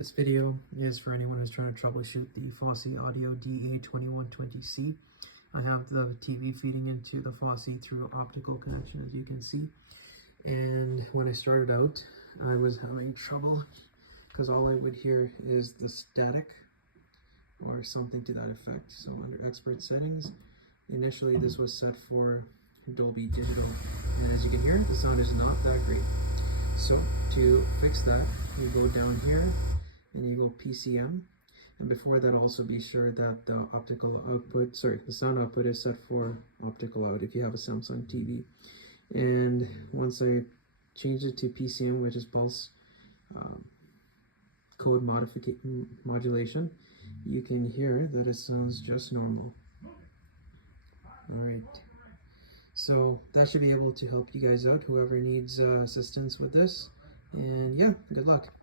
This video is for anyone who's trying to troubleshoot the Fosi DA-2120C. I have the TV feeding into the Fosi through optical connection, as you can see. And when I started out, I was having trouble because all I would hear is the static or something to that effect. So under expert settings, initially this was set for Dolby Digital. And as you can hear, the sound is not that great. So to fix that, you go down here and you go PCM. And before that, also be sure that the the sound output is set for optical out if you have a Samsung TV. And once I change it to PCM, which is pulse code modulation, you can hear that it sounds just normal. Alright, so that should be able to help you guys out, whoever needs assistance with this. And yeah, good luck.